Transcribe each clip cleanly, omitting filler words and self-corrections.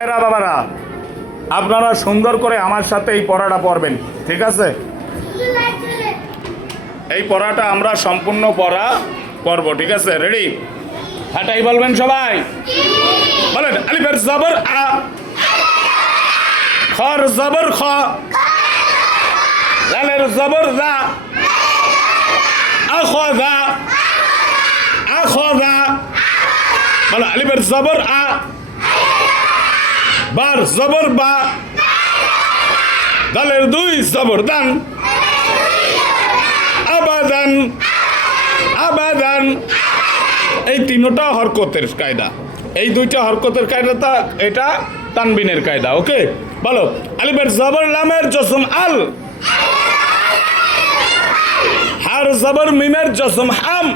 বাবারা, আপনারা সুন্দর করে আমার সাথে এই পড়াটা পড়বেন, ঠিক আছে? এই পড়াটা আমরা সম্পূর্ণ পড়া পড়ব, ঠিক আছে? রেডি? হাঁটাই বলবেন সবাই, বলেন। আলিফের জবর আ, খর জবর খ, লালের জবর দা, আখযা আখযা, বলো আলিফের জবর আ, বার জবর বা, দালের দুই জবর দান, আবাদান আবাদান। এই তিনটা হরকতের কায়দা, এই দুইটা হরকতের কায়দাটা এটা তানবিনের কায়দা। ওকে, বলো। আলিফের জবর লামের জসম আল, হার জবর মিমের জসম হাম,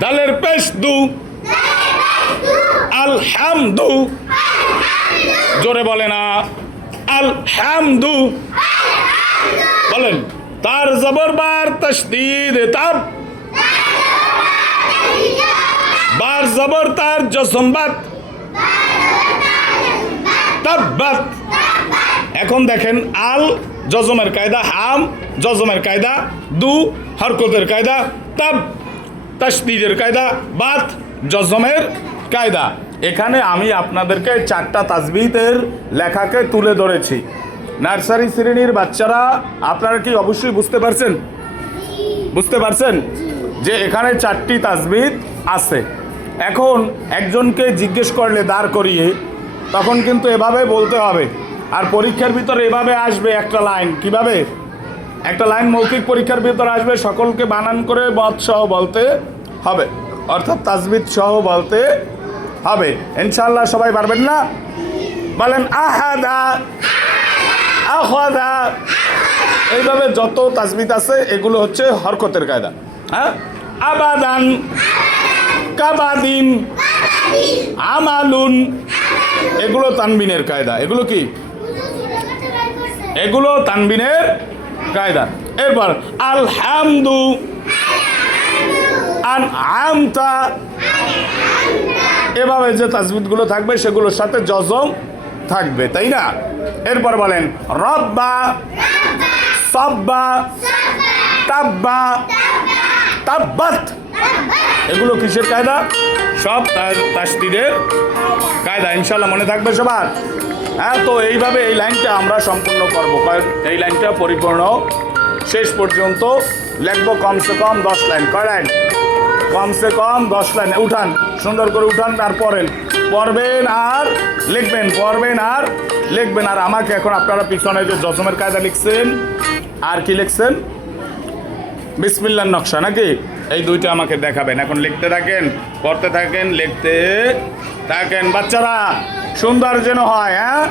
দালের পেশ দু, আল হামদু। জোরে বলে না, আল হামদু বলেন। তার জবর বার তশদীদ তাব, বার জবর তার জসম বাত, তাব্বাত। এখন দেখেন, আল জজমের কায়দা, হাম জজমের কায়দা, দু হরকতের কায়দা, তাব তাশদীদের কায়দা, বাত জজমের কায়দা। এখানে আমি আপনাদেরকে চারটা তাজবিদের লেখাকে তুলে ধরেছি। নার্সারি শ্রেণীর বাচ্চারা, আপনারা কি অবশ্যই বুঝতে পারছেন? বুঝতে পারছেন যে এখানে চারটি তাজবিদ আছে। এখন একজনকে জিজ্ঞেস করলে দাঁড় করিয়ে, তখন কিন্তু এভাবে বলতে হবে। আর পরীক্ষার ভিতরে এভাবে আসবে একটা লাইন। কিভাবে? একটা লাইন মৌখিক পরীক্ষার ভিতরে আসবে, সকলকে বানান করে মত সহ বলতে হবে, অর্থাৎ তাজবিদ সহ বলতে হবে। ইনশাআল্লাহ সবাই পারবেন না? বলেন আহাদা আখাদা। এইভাবে যত তাজবিদ আছে এগুলো হচ্ছে হরকতের কায়দা। হ্যাঁ, আবাদান, কাবাদিন, আমালুন, এগুলো তানবিনের কায়দা। এগুলো কি? এগুলো তানবিনের কায়দা। এরপর আলহামদু, আনআমতা, এভাবে যে তাজবিদগুলো থাকবে সেগুলোর সাথে জজম থাকবে, তাই না? এরপর বলেন রব্বা, সাব্বা, তাব্বা, তাব্বাত। এগুলো কিসের কায়দা? সব তাসদীদের কায়দা। ইনশাআল্লাহ মনে থাকবে সবার? হ্যাঁ, তো এইভাবে এই লাইনটা আমরা সম্পূর্ণ করবো। এই লাইনটা পরিপূর্ণ শেষ পর্যন্ত লিখবো কমসে কম 10 লাইন। কয় লাইন? কমসে কম 10 লাইন। উঠান, সুন্দর করে উঠান, আর পড়েন, পড়বেন আর লিখবেন, পড়বেন আর লিখবেন। আর আমাকে এখন আপনারা পিছনে যে জজমের কায়দা লিখছেন আর কি লিখছেন, বিসমিল্লাহর নকশা নাকি, এই দুইটা আমাকে দেখাবেন। এখন লিখতে থাকেন, পড়তে থাকেন, লিখতে থাকেন। বাচ্চারা সুন্দর যেন হয়। হ্যাঁ।